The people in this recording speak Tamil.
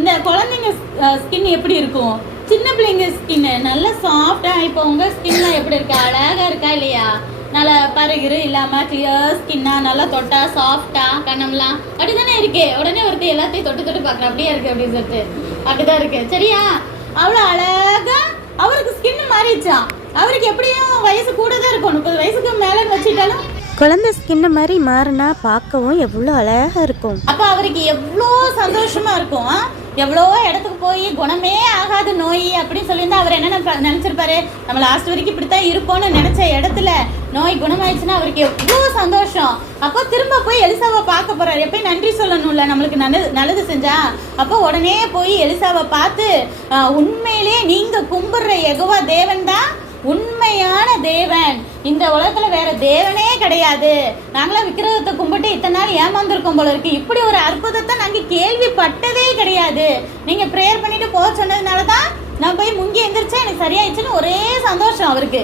இந்த குழந்தைங்க ஸ்கின் எப்படி இருக்கும், சின்ன பிள்ளைங்க ஸ்கின் நல்லா சாஃப்டா. இப்போ உங்க ஸ்கின்ல எப்படி இருக்கு, அழகா இருக்கா இல்லையா? நல்லா பருகிரு இல்லாம கிளியர் ஸ்கின்னா, நல்லா தொட்டா சாஃப்டா, கண்ணம்லாம் அப்படிதானே இருக்கு. உடனே ஒருத்தர் எல்லாத்தையும் தொட்டு தொட்டு பாக்குற அப்படியே இருக்கு அப்படின்னு சொல்லிட்டு அப்படிதான் இருக்கு. சரியா? அவ்வளவு அழகா அவருக்கு ஸ்கின் மாறிடுச்சான். அவருக்கு எப்படியும் வயசு கூட தான் இருக்கும், 30 வயசுக்கு மேல வச்சுட்டாலும் குழந்தை ஸ்கின்ன மாதிரி மாறினா பார்க்கவும் எவ்வளோ அழகா இருக்கும். அப்ப அவருக்கு எவ்வளோ சந்தோஷமா இருக்கும். எவ்வளோ இடத்துக்கு போய் குணமே ஆகாத நோய் அப்படின்னு சொல்லியிருந்தா அவர் என்ன நினைச்சிருப்பாரு, நம்ம லாஸ்ட் வரைக்கும் இப்படித்தான் இருப்போம்னு நினைச்ச இடத்துல நோய் குணமாயிடுச்சுன்னா அவருக்கு எவ்வளோ சந்தோஷம். அப்போ திரும்ப போய் எலிசாவை பார்க்க போறாரு. எப்பயும் நன்றி சொல்லணும்ல நம்மளுக்கு நல்லது செஞ்சா. அப்போ உடனே போய் எலிசாவை பார்த்து, உண்மையிலே நீங்க கும்பிடுற யெகோவா தேவன் தான் உண்மையான தேவன், இந்த உலகத்துல வேற தேவனே கிடையாது, நாங்களாம் விக்கிரகத்தை கும்பிட்டு இத்தனை நாள் ஏமாந்துருக்கோம் போல இருக்கு, இப்படி ஒரு அற்புதத்தை நாங்க கேள்விப்பட்டதே கிடையாது, நீங்க ப்ரேயர் பண்ணிட்டு போக சொன்னதுனாலதான் நான் போய் முங்கி எந்திரிச்சா எனக்கு சரியாயிடுச்சுன்னு ஒரே சந்தோஷம் அவருக்கு.